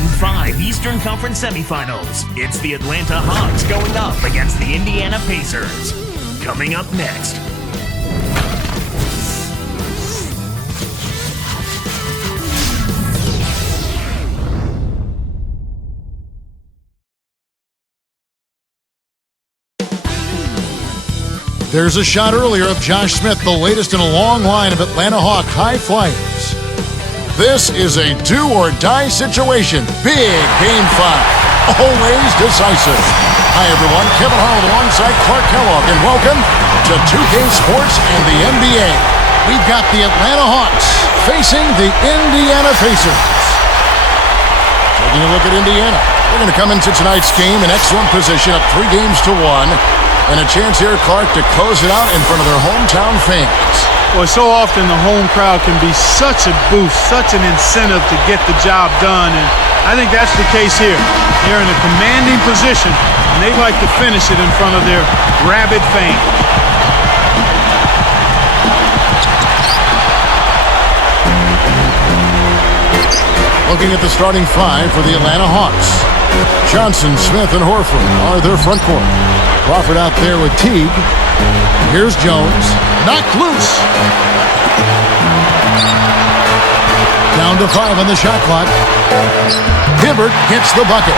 Game 5 Eastern Conference Semifinals. It's the Atlanta Hawks going up against the Indiana Pacers. Coming up next. There's a shot earlier of Josh Smith, the latest in a long line of Atlanta Hawk high flyers. This is a do-or-die situation. Big Game 5. Always decisive. Hi, everyone. Kevin Harlan alongside Clark Kellogg, and welcome to 2K Sports and the NBA. We've got the Atlanta Hawks facing the Indiana Pacers. Taking a look at Indiana. They're going to come into tonight's game in excellent position, up 3 games to 1. And a chance here, Clark, to close it out in front of their hometown fans. Well, so often the home crowd can be such a boost, such an incentive to get the job done, and I think that's the case here. They're in a commanding position, and they like to finish it in front of their rabid fans. Looking at the starting 5 for the Atlanta Hawks. Johnson, Smith, and Horford are their front court. Crawford out there with Teague. Here's Jones. Knocked loose. Down to 5 on the shot clock. Hibbert gets the bucket.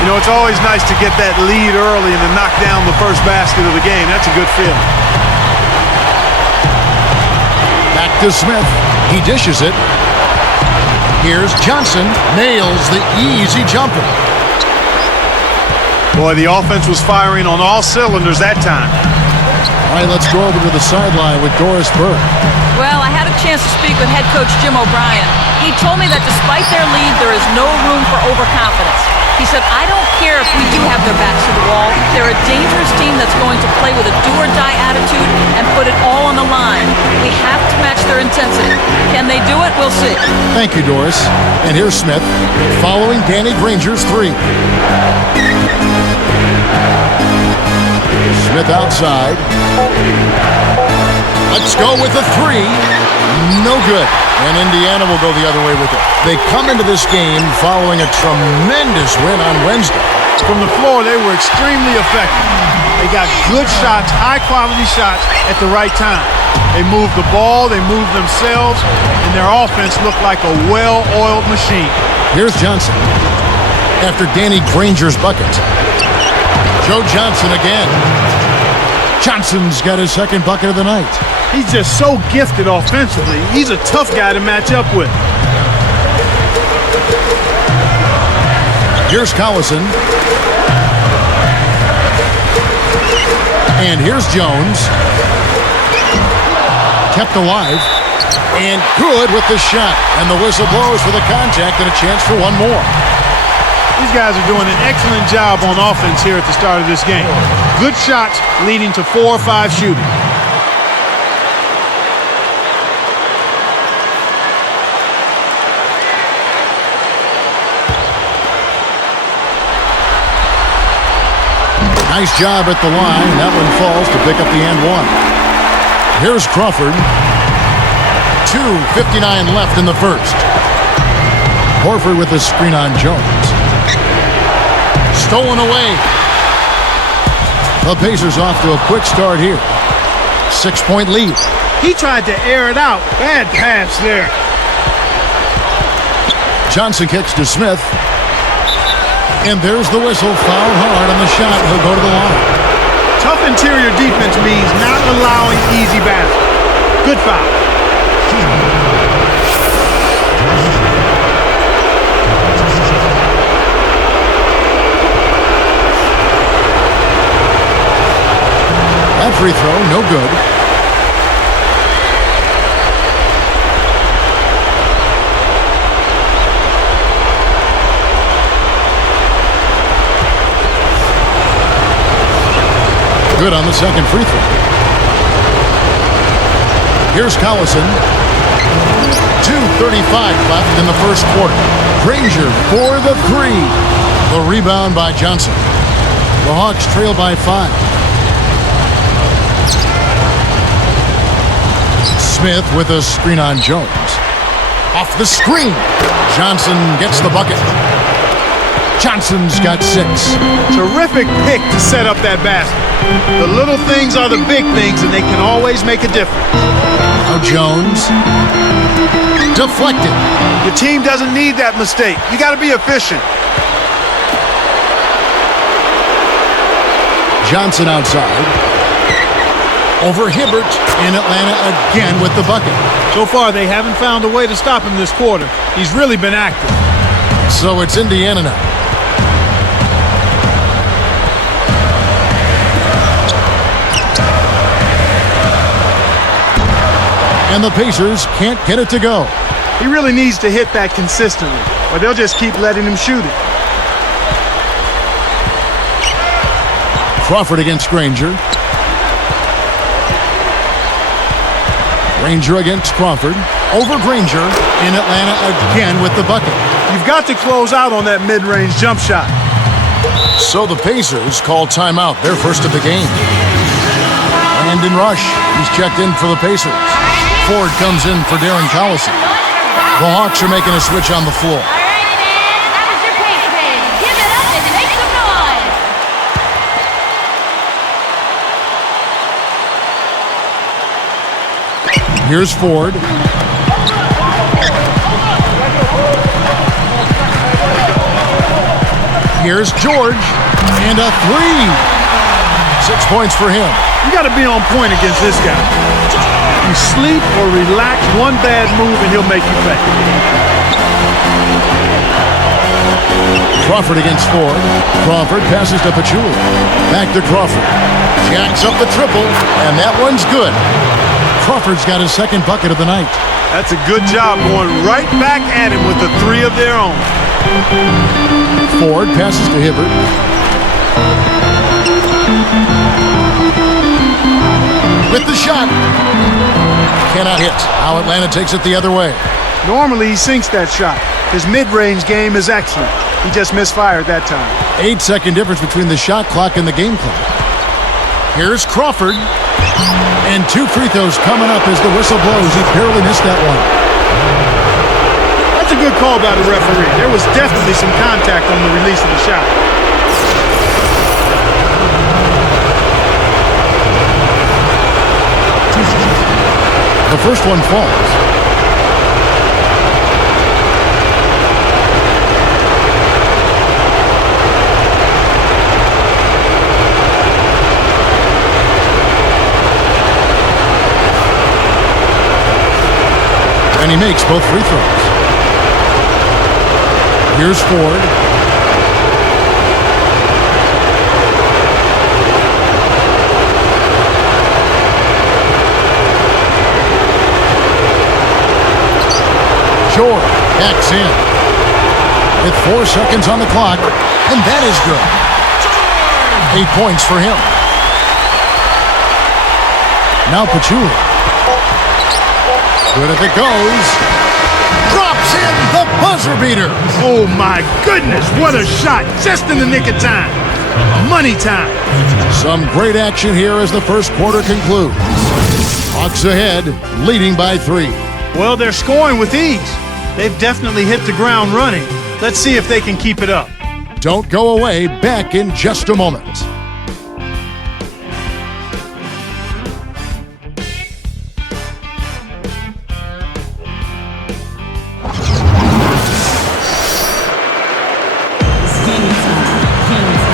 You know, it's always nice to get that lead early and to knock down the first basket of the game. That's a good feeling. Back to Smith. He dishes it. Here's Johnson. Nails the easy jumper. Boy, the offense was firing on all cylinders that time. All right, let's go over to the sideline with Doris Burke. Well, I had a chance to speak with head coach Jim O'Brien. He told me that despite their lead, there is no room for overconfidence. He said, I don't care if we do have their backs to the wall. They're a dangerous team that's going to play with a do-or-die attitude and put it all on the line. We have to match their intensity. Can they do it? We'll see. Thank you, Doris. And here's Smith following Danny Granger's 3. Smith outside. Let's go with the 3. No good. And Indiana will go the other way with it. They come into this game following a tremendous win on Wednesday. From the floor, they were extremely effective. They got good shots, high-quality shots at the right time. They moved the ball, they moved themselves, and their offense looked like a well-oiled machine. Here's Johnson. After Danny Granger's bucket. Joe Johnson again. Johnson's got his second bucket of the night. He's just so gifted offensively. He's a tough guy to match up with. Here's Collison. And here's Jones. Kept alive. And good with the shot. And the whistle blows for the contact and a chance for one more. These guys are doing an excellent job on offense here at the start of this game. Good shots leading to 4 or 5 shooting. Nice job at the line. That one falls to pick up the and 1. Here's Crawford. 2:59 left in the first. Horford with the screen on Jones. Stolen away. The Pacers off to a quick start here. 6-point lead. He tried to air it out. Bad pass there. Johnson kicks to Smith. And there's the whistle. Foul hard on the shot. He'll go to the line. Tough interior defense means not allowing easy baskets. Good foul. That free throw, no good. Good on the second free throw. Here's Collison. 2:35 left in the first quarter. Granger for the 3. The rebound by Johnson. The Hawks trail by 5. Smith with a screen on Jones. Off the screen. Johnson gets the bucket. Johnson's got 6. Terrific pick to set up that basket. The little things are the big things, and they can always make a difference. Now Jones. Deflected. Your team doesn't need that mistake. You got to be efficient. Johnson outside. Over Hibbert, and Atlanta again with the bucket. So far, they haven't found a way to stop him this quarter. He's really been active. So it's Indiana now. And the Pacers can't get it to go. He really needs to hit that consistently, or they'll just keep letting him shoot it. Crawford against Granger. Granger against Crawford. Over Granger, in Atlanta again with the bucket. You've got to close out on that mid-range jump shot. So the Pacers call timeout, their first of the game. Brandon Rush, he's checked in for the Pacers. Ford comes in for Darren Collison. The Hawks are making a switch on the floor. All right, man, that was your pace pin. Give it up and make some noise. Here's Ford. Here's George. And a 3. 6 points for him. You got to be on point against this guy. You sleep or relax one bad move and he'll make you pay. Crawford against Ford. Crawford passes to Pachulia. Back to Crawford. Jacks up the triple, and that one's good. Crawford's got his second bucket of the night. That's a good job going right back at him with the 3 of their own. Ford passes to Hibbert. With the shot. Cannot hit. Now Atlanta takes it the other way. Normally he sinks that shot. His mid-range game is excellent. He just misfired that time. 8-second difference between the shot clock and the game clock. Here's Crawford. And 2 free throws coming up as the whistle blows. He barely missed that one. That's a good call by the referee. There was definitely some contact on the release of the shot. The first one falls. And he makes both free throws. Here's Ford. George backs in with 4 seconds on the clock, and that is good. 8 points for him. Now Pachulia. Good if it goes. Drops in the buzzer beater. Oh my goodness, what a shot, just in the nick of time. Money time. Some great action here as the first quarter concludes. Hawks ahead, leading by 3. Well, they're scoring with ease. They've definitely hit the ground running. Let's see if they can keep it up. Don't go away, back in just a moment.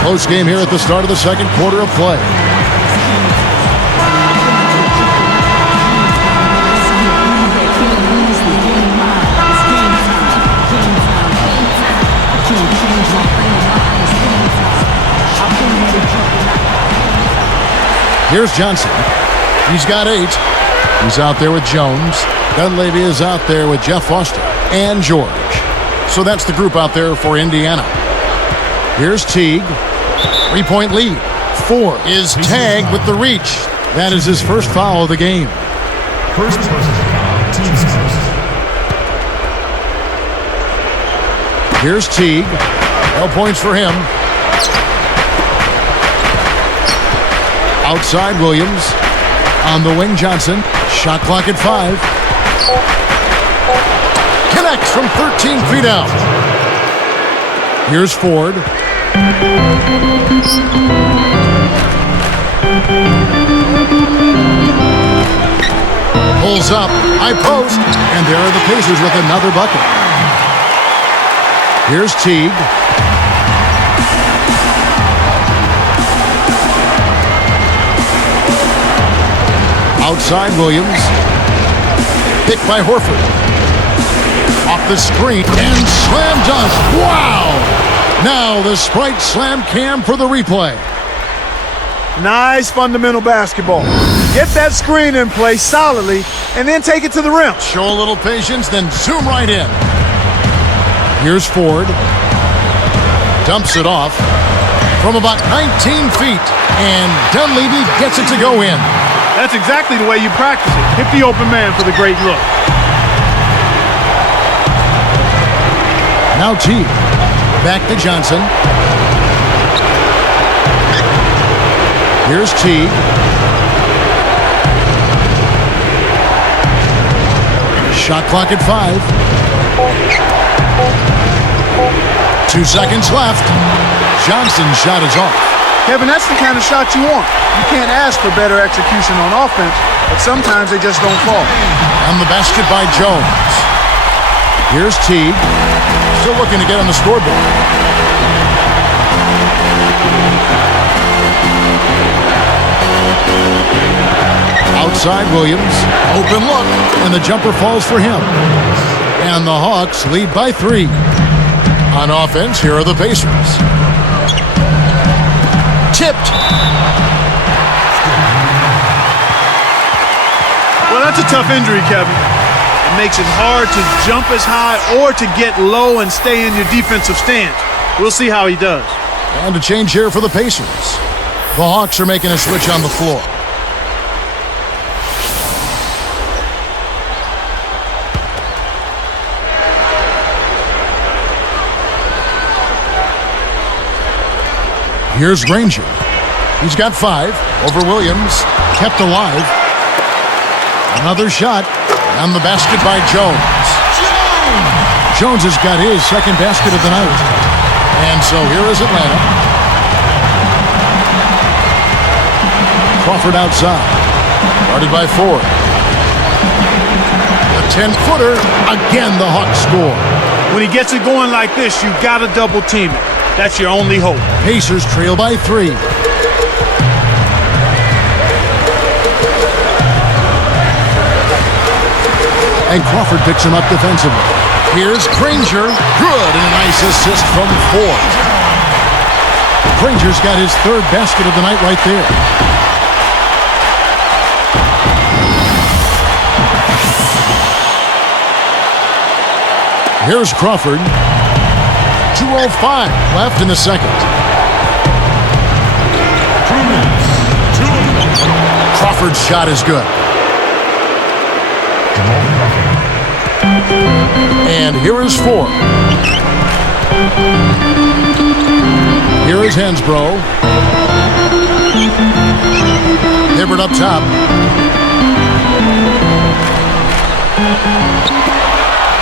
Close game here at the start of the second quarter of play. Here's Johnson. He's got 8. He's out there with Jones. Dunleavy is out there with Jeff Foster and George. So that's the group out there for Indiana. Here's Teague. 3-point lead. Ford is tagged with the reach. That is his first foul of the game. First personal foul, team first. Here's Teague. No points for him. Outside Williams. On the wing Johnson. Shot clock at 5. Connects from 13 feet out. Here's Ford. Pulls up, high post, and there are the Pacers with another bucket. Here's Teague. Outside Williams. Picked by Horford. Off the screen and slam dunk. Wow! Now the Sprite Slam Cam for the replay. Nice fundamental basketball. Get that screen in place solidly and then take it to the rim. Show a little patience, then zoom right in. Here's Ford. Dumps it off from about 19 feet, and Dunleavy gets it to go in. That's exactly the way you practice it. Hit the open man for the great look. Now Teague. Back to Johnson. Here's Teague. Shot clock at 5. 2 seconds left. Johnson's shot is off. Kevin, that's the kind of shot you want. You can't ask for better execution on offense, but sometimes they just don't fall. On the basket by Jones. Here's Teague. Still looking to get on the scoreboard. Outside Williams. Open look, and the jumper falls for him. And the Hawks lead by 3. On offense, here are the Pacers. Tipped. Well, that's a tough injury, Kevin. It makes it hard to jump as high or to get low and stay in your defensive stance. We'll see how he does. And a change here for the Pacers. The Hawks are making a switch on the floor. Here's Granger. He's got 5 over Williams. Kept alive. Another shot. On the basket by Jones. Jones has got his second basket of the night. And so here is Atlanta. Crawford outside. Guarded by Ford. The 10-footer. Again, the Hawks score. When he gets it going like this, you've got to double team it. That's your only hope. Pacers trail by 3. And Crawford picks him up defensively. Here's Granger. Good, and a nice assist from Ford. Granger's got his 3rd basket of the night right there. Here's Crawford. 2:05 left in the second. 2 minutes. 2 minutes. Crawford's shot is good. And here is Ford. Here is Hansbrough. Hibbert up top.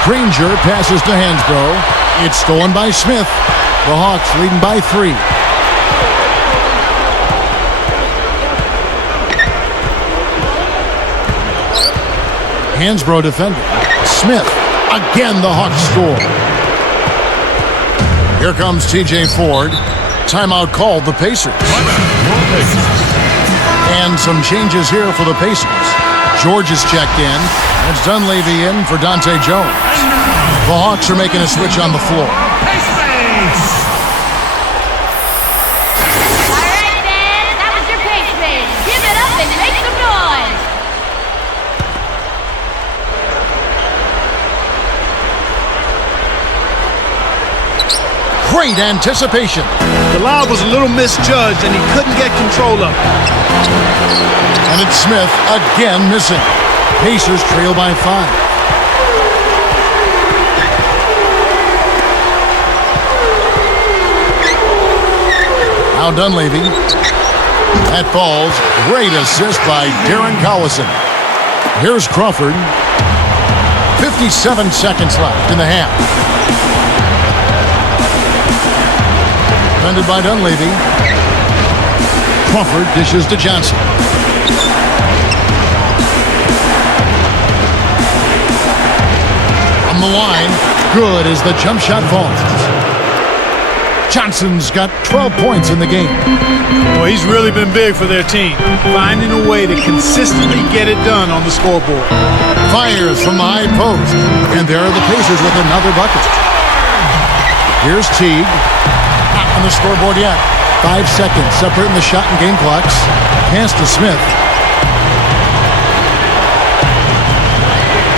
Granger passes to Hansbrough. It's stolen by Smith. The Hawks leading by 3. Hansbrough defending. Smith. Again, the Hawks score. Here comes T.J. Ford. Timeout called the Pacers. And some changes here for the Pacers. George is checked in. It's Dunleavy in for Dante Jones. The Hawks are making a switch on the floor. All right, fans, that was your pace man. Give it up and make some noise. Great anticipation. The lob was a little misjudged, and he couldn't get control of it. And it's Smith again missing. Pacers trail by 5. Now Dunleavy. That falls. Great assist by Darren Collison. Here's Crawford. 57 seconds left in the half. Defended by Dunleavy. Crawford dishes to Johnson. On the line, good as the jump shot falls. Johnson's got 12 points in the game. Well, he's really been big for their team, finding a way to consistently get it done on the scoreboard. Fires from the high post, and there are the Pacers with another bucket. Here's Teague. Not on the scoreboard yet. 5 seconds separating the shot and game clocks. Pass to Smith.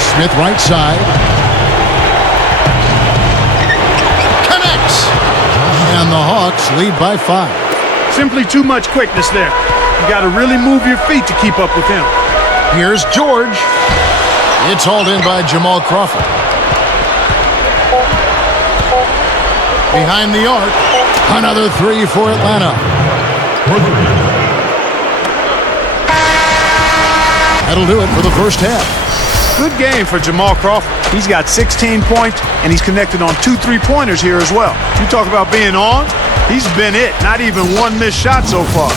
Smith right side. Connects! And the Hawks lead by 5. Simply too much quickness there. You got to really move your feet to keep up with him. Here's George. It's hauled in by Jamal Crawford. Behind the arc. Another 3 for Atlanta. That'll do it for the first half. Good game for Jamal Crawford. He's got 16 points, and he's connected on 2 3-pointers here as well. You talk about being on, he's been it. Not even one missed shot so far.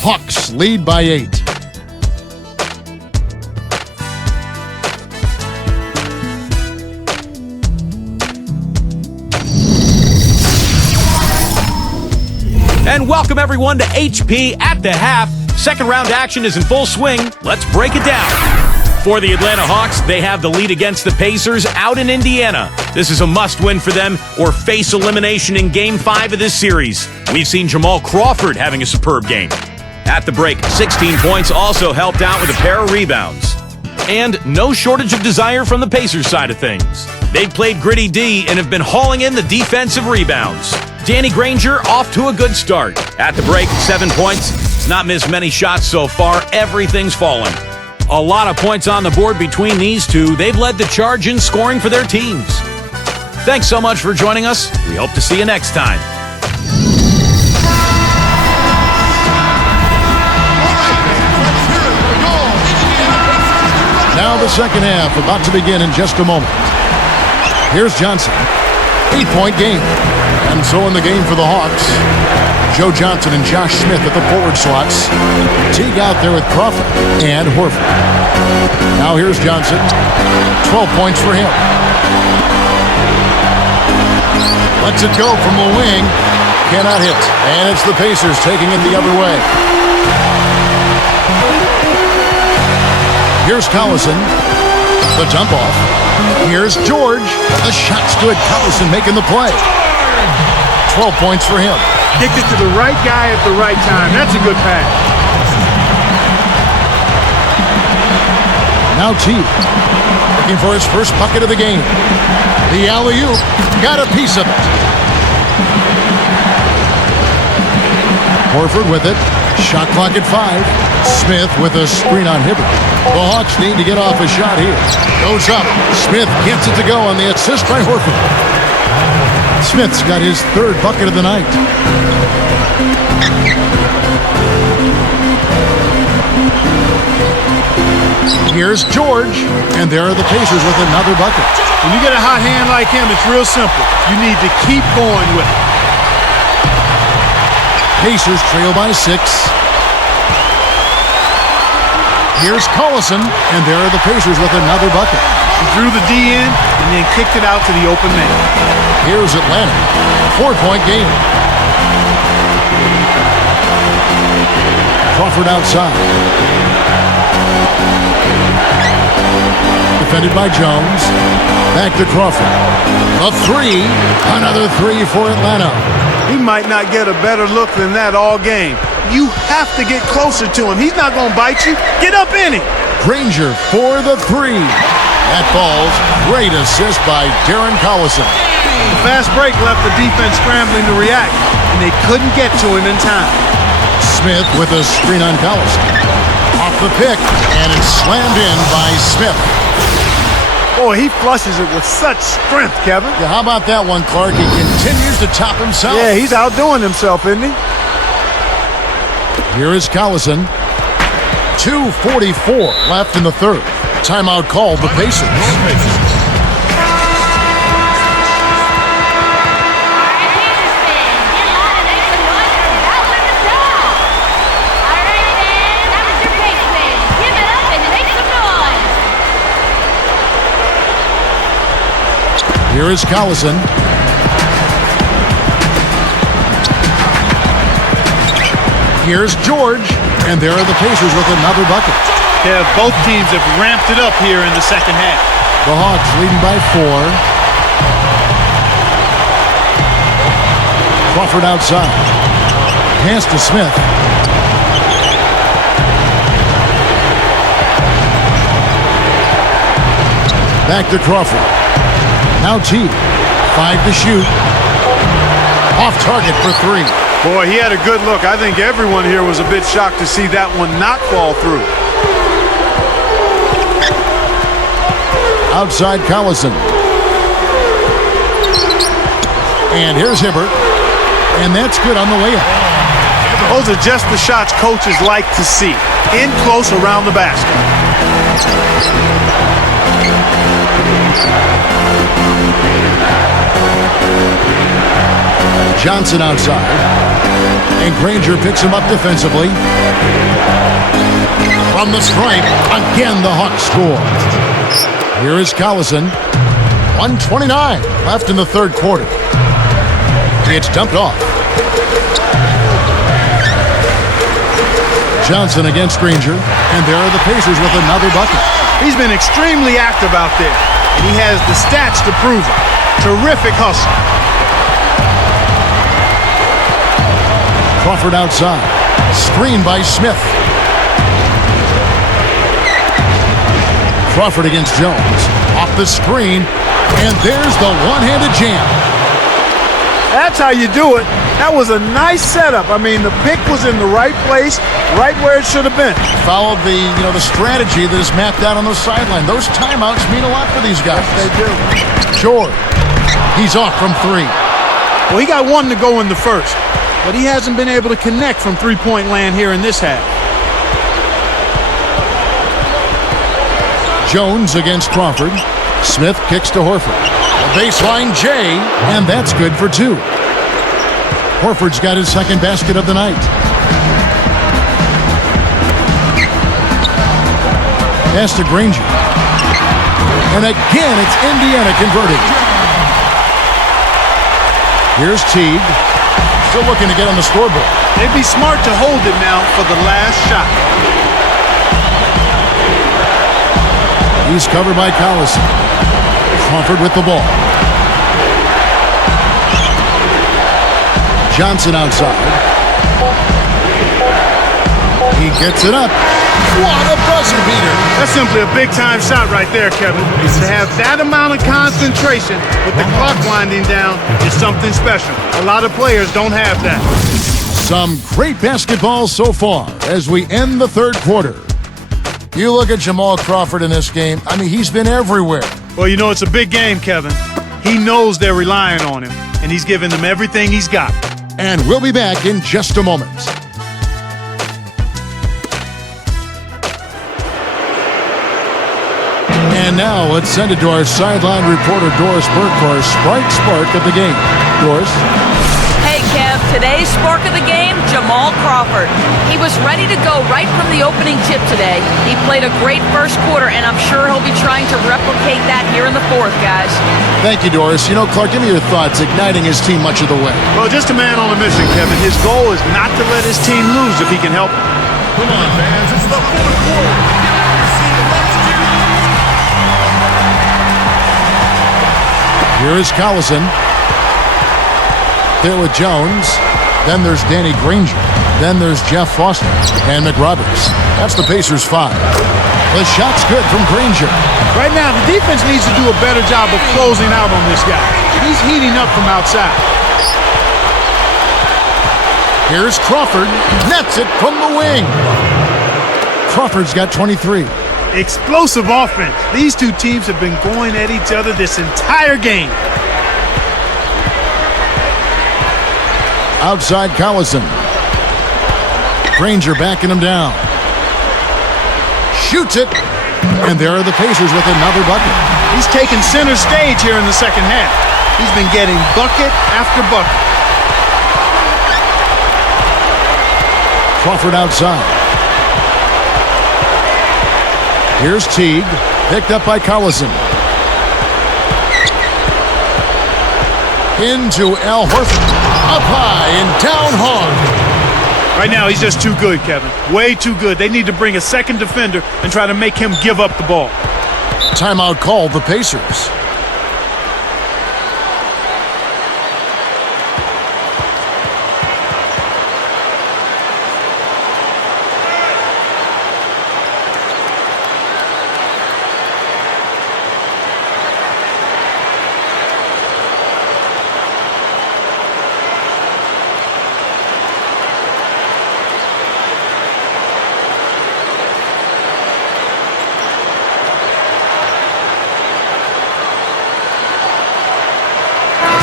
Hawks lead by 8. And welcome everyone to HP at the half. Second round action is in full swing. Let's break it down. For the Atlanta Hawks, they have the lead against the Pacers out in Indiana. This is a must-win for them or face elimination in Game 5 of this series. We've seen Jamal Crawford having a superb game. At the break, 16 points, also helped out with a pair of rebounds. And no shortage of desire from the Pacers side of things. They've played gritty D and have been hauling in the defensive rebounds. Danny Granger off to a good start. At the break, 7 points. Not missed many shots so far. Everything's fallen. A lot of points on the board between these two. They've led the charge in scoring for their teams. Thanks so much for joining us. We hope to see you next time. Now the second half about to begin in just a moment. Here's Johnson. 8-point game. And so in the game for the Hawks, Joe Johnson and Josh Smith at the forward slots. Teague out there with Crawford and Horford. Now here's Johnson. 12 points for him. Lets it go from the wing. Cannot hit. And it's the Pacers taking it the other way. Here's Collison. The dump off. Here's George. The shot's good. Collison making the play. 12 points for him. Kicked it to the right guy at the right time. That's a good pass. Now Teague. Looking for his first bucket of the game. The alley-oop. Got a piece of it. Horford with it. Shot clock at 5. Smith with a screen on Hibbert. The Hawks need to get off a shot here. Goes up. Smith gets it to go on the assist by Horford. Smith's got his third bucket of the night. Here's George, and there are the Pacers with another bucket. When you get a hot hand like him, it's real simple. You need to keep going with it. Pacers trail by 6. Here's Collison, and there are the Pacers with another bucket. He drew the D in and then kicked it out to the open man. Here's Atlanta. 4-point game. Crawford outside. Defended by Jones. Back to Crawford. A 3. Another 3 for Atlanta. He might not get a better look than that all game. You have to get closer to him. He's not going to bite you. Get up in it. Granger for the 3. That falls. Great assist by Darren Collison. The fast break left the defense scrambling to react, and they couldn't get to him in time. Smith with a screen on Collison. Off the pick, and it's slammed in by Smith. Boy, he flushes it with such strength, Kevin. Yeah, how about that one, Clark? He continues to top himself. Yeah, he's outdoing himself, isn't he? Here is Collison. 2:44 left in the third. Timeout called the Pacers. All right, Pacers fans, get loud and Here is Collison. Here's George. And there are the Pacers with another bucket. Yeah, both teams have ramped it up here in the second half. The Hawks leading by 4. Crawford outside. Pass to Smith. Back to Crawford. Now T. 5 to shoot. Off target for 3. Boy, he had a good look. I think everyone here was a bit shocked to see that one not fall through. Outside Collison. And here's Hibbert. And that's good on the layup. Those are just the shots coaches like to see. In close around the basket. Johnson outside. And Granger picks him up defensively. From the stripe, again the Hawks score. Here is Collison. 1:29 left in the third quarter. It's dumped off. Johnson against Granger. And there are the Pacers with another bucket. He's been extremely active out there. And he has the stats to prove it. Terrific hustle. Crawford outside. Screen by Smith. Crawford against Jones. Off the screen. And there's the one-handed jam. That's how you do it. That was a nice setup. I mean, the pick was in the right place, right where it should have been. Followed the strategy that is mapped out on the sideline. Those timeouts mean a lot for these guys. Yes, they do. George. He's off from 3. Well, he got 1 to go in the first, but he hasn't been able to connect from three-point land here in this half. Jones against Crawford. Smith kicks to Horford. A baseline J, and that's good for 2. Horford's got his second basket of the night. Pass to Granger. And again, it's Indiana converting. Here's Teague. Still looking to get on the scoreboard. They'd be smart to hold it now for the last shot. He's covered by Collison. Crawford with the ball. Johnson outside. He gets it up. What a buzzer beater. That's simply a big-time shot right there, Kevin. To have that amount of concentration with the clock winding down is something special. A lot of players don't have that. Some great basketball so far as we end the third quarter. You look at Jamal Crawford in this game. I mean, he's been everywhere. Well, you know, it's a big game, Kevin. He knows they're relying on him, and he's giving them everything he's got. And we'll be back in just a moment. And now let's send it to our sideline reporter, Doris Burke, for our Spark of the game. Doris? Hey, Kev, today's spark of the game, Jamal Crawford. He was ready to go right from the opening tip today. He played a great first quarter, and I'm sure he'll be trying to replicate that here in the fourth, guys. Thank you, Doris. You know, Clark, give me your thoughts, igniting his team much of the way. Well, just a man on a mission, Kevin. His goal is not to let his team lose if he can help it. Come on, fans. It's the fourth quarter. Here is Collison. There with Jones. Then there's Danny Granger. Then there's Jeff Foster and McRoberts. That's the Pacers 5. The shot's good from Granger. Right now, the defense needs to do a better job of closing out on this guy. He's heating up from outside. Here's Crawford. Nets it from the wing. Crawford's got 23. Explosive offense. These two teams have been going at each other this entire game. Outside Collison. Granger backing him down. Shoots it. And there are the Pacers with another bucket. He's taken center stage here in the second half. He's been getting bucket after bucket. Crawford outside. Here's Teague. Picked up by Collison. Into Al Horford. Up high and down hard. Right now, he's just too good, Kevin. Way too good. They need to bring a second defender and try to make him give up the ball. Timeout called the Pacers.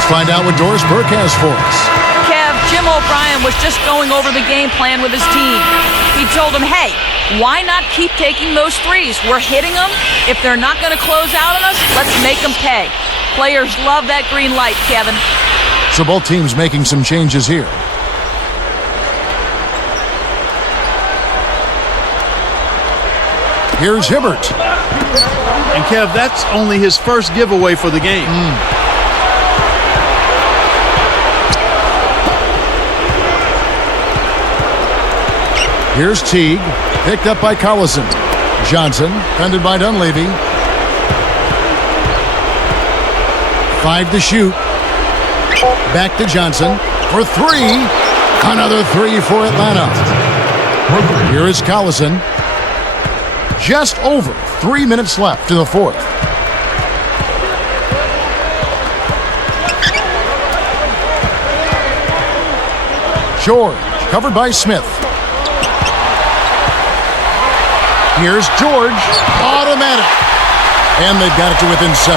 Find out what Doris Burke has for us. Kev, Jim O'Brien was just going over the game plan with his team. He told them, hey, why not keep taking those threes? We're hitting them. If they're not going to close out on us, let's make them pay. Players love that green light, Kevin. So both teams making some changes here. Here's Hibbert. And Kev, that's only his first giveaway for the game. Here's Teague, picked up by Collison. Johnson, defended by Dunleavy. 5 to shoot. Back to Johnson for 3. Another 3 for Atlanta. Here is Collison. Just over 3 minutes left in the fourth. George, covered by Smith. Here's George, automatic. And they've got it to within 7.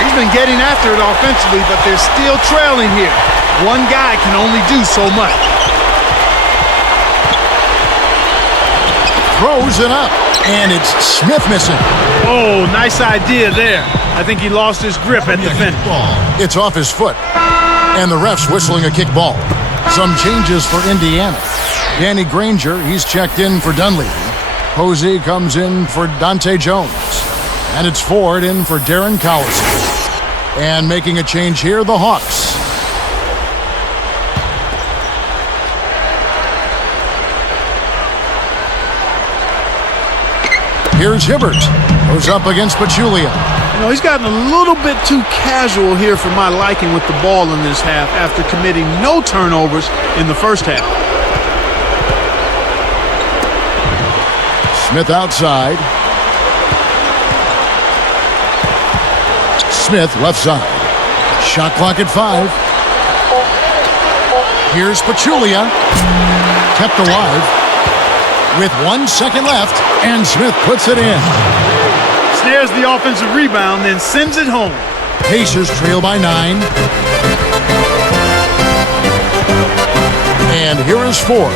He's been getting after it offensively, but they're still trailing here. One guy can only do so much. Throws it up, and it's Smith missing. Oh, nice idea there. I think he lost his grip at the finish. It's off his foot, and the ref's whistling a kick ball. Some changes for Indiana. Danny Granger, he's checked in for Dunleavy. Posey comes in for Dante Jones. And it's Ford in for Darren Collison. And making a change here, the Hawks. Here's Hibbert. Goes up against Pachulia. You know, he's gotten a little bit too casual here for my liking with the ball in this half after committing no turnovers in the first half. Smith outside. Smith left side. Shot clock at 5. Here's Pachulia. Kept alive with 1 second left, and Smith puts it in. Snares the offensive rebound, then sends it home. Pacers trail by 9. And here is Ford.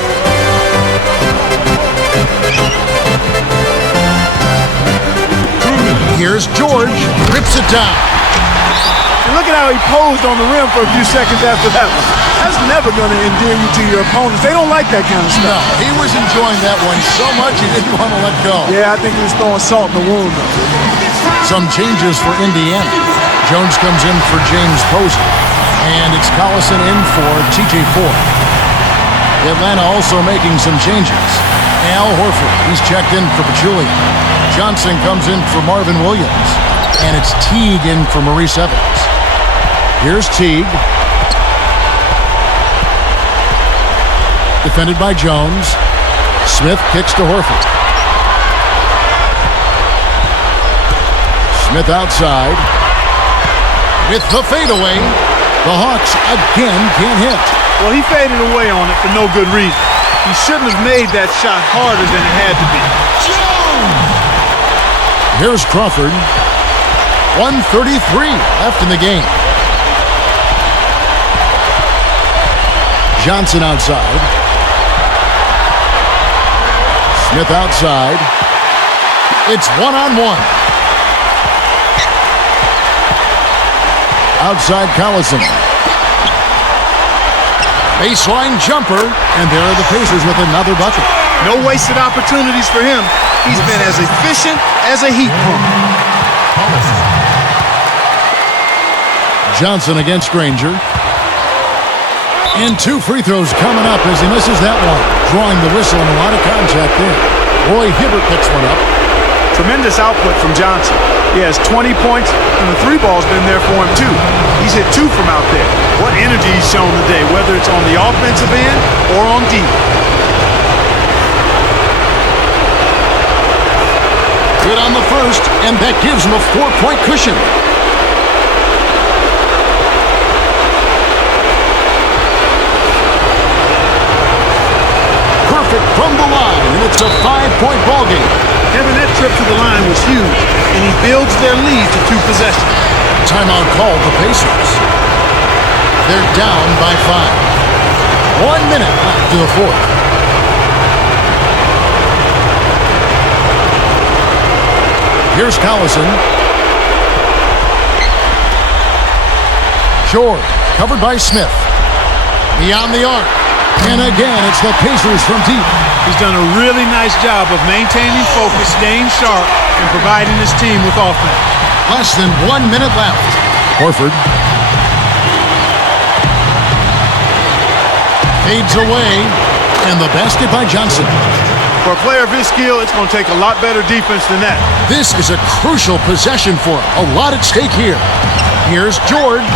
Here's George, rips it down. And look at how he posed on the rim for a few seconds after that one. That's never going to endear you to your opponents. They don't like that kind of stuff. No, he was enjoying that one so much he didn't want to let go. Yeah, I think he was throwing salt in the wound, though. Some changes for Indiana. Jones comes in for James Posey. And it's Collison in for TJ Ford. Atlanta also making some changes. Al Horford, he's checked in for Pachulia. Johnson comes in for Marvin Williams. And it's Teague in for Maurice Evans. Here's Teague. Defended by Jones. Smith kicks to Horford. Smith outside. With the fadeaway, the Hawks again can't hit. Well, he faded away on it for no good reason. He shouldn't have made that shot harder than it had to be. Here's Crawford. 1:33 left in the game. Johnson outside. Smith outside. It's 1-on-1. Outside Collison. Baseline jumper, and there are the Pacers with another bucket. No wasted opportunities for him. He's been as efficient as a heat pump. Johnson against Granger. And 2 free throws coming up as he misses that one. Drawing the whistle and a lot of contact there. Roy Hibbert picks one up. Tremendous output from Johnson. He has 20 points, and the 3 ball's been there for him, too. He's hit 2 from out there. What energy he's shown today, whether it's on the offensive end or on D. Good on the first, and that gives him a 4-point cushion. Perfect from the line, and it's a 5-point ball game. Kevin, that trip to the line was huge, and he builds their lead to 2 possessions. Timeout called the Pacers. They're down by 5. 1 minute left to the fourth. Here's Collison. Short, covered by Smith. Beyond the arc. And again, it's the Pacers from deep. He's done a really nice job of maintaining focus, staying sharp, and providing his team with offense. Less than 1 minute left. Horford. Fades away. And the basket by Johnson. For a player of his skill, it's going to take a lot better defense than that. This is a crucial possession for him. A lot at stake here. Here's Jordan.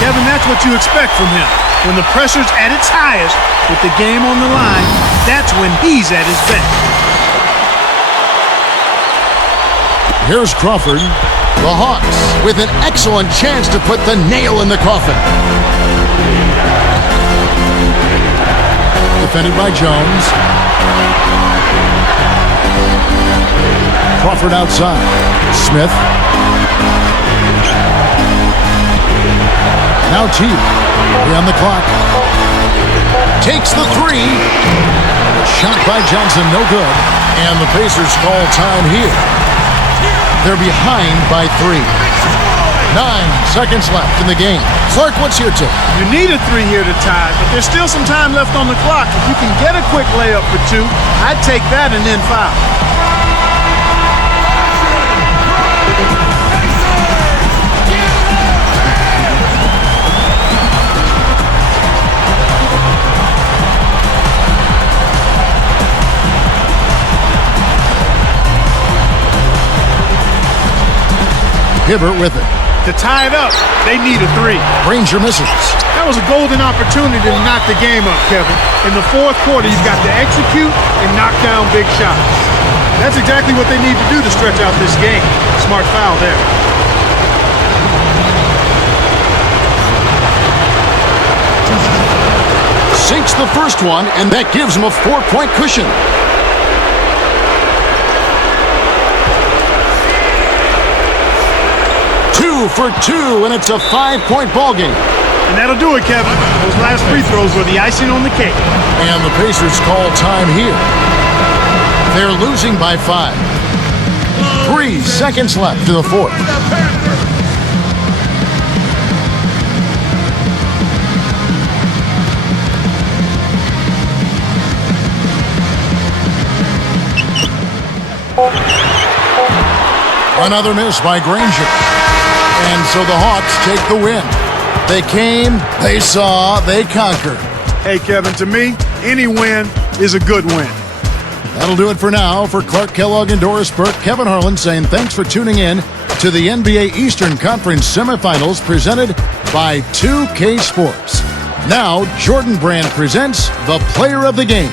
Kevin, that's what you expect from him. When the pressure's at its highest, with the game on the line, that's when he's at his best. Here's Crawford. The Hawks with an excellent chance to put the nail in the coffin. Defended by Jones. Crawford outside. Smith. Now T. On the clock. Takes the 3. Shot by Johnson, no good. And the Pacers call time here. They're behind by 3. 9 seconds left in the game. Clark, what's your tip? You need a 3 here to tie, but there's still some time left on the clock. If you can get a quick layup for 2, I'd take that and then foul. Hibbert with it. To tie it up, they need a 3. Granger misses. That was a golden opportunity to knock the game up, Kevin. In the fourth quarter, you've got to execute and knock down big shots. That's exactly what they need to do to stretch out this game. Smart foul there. Sinks the first one, and that gives him a 4-point cushion. For 2, and it's a 5-point ball game. And that'll do it, Kevin. Those last free throws were the icing on the cake. And the Pacers call time here. They're losing by 5. 3 seconds left to the fourth. Another miss by Granger. And so the Hawks take the win. They came, they saw, they conquered. Hey, Kevin, to me, any win is a good win. That'll do it for now. For Clark Kellogg and Doris Burke, Kevin Harlan saying thanks for tuning in to the NBA Eastern Conference semifinals presented by 2K Sports. Now, Jordan Brand presents the Player of the Game.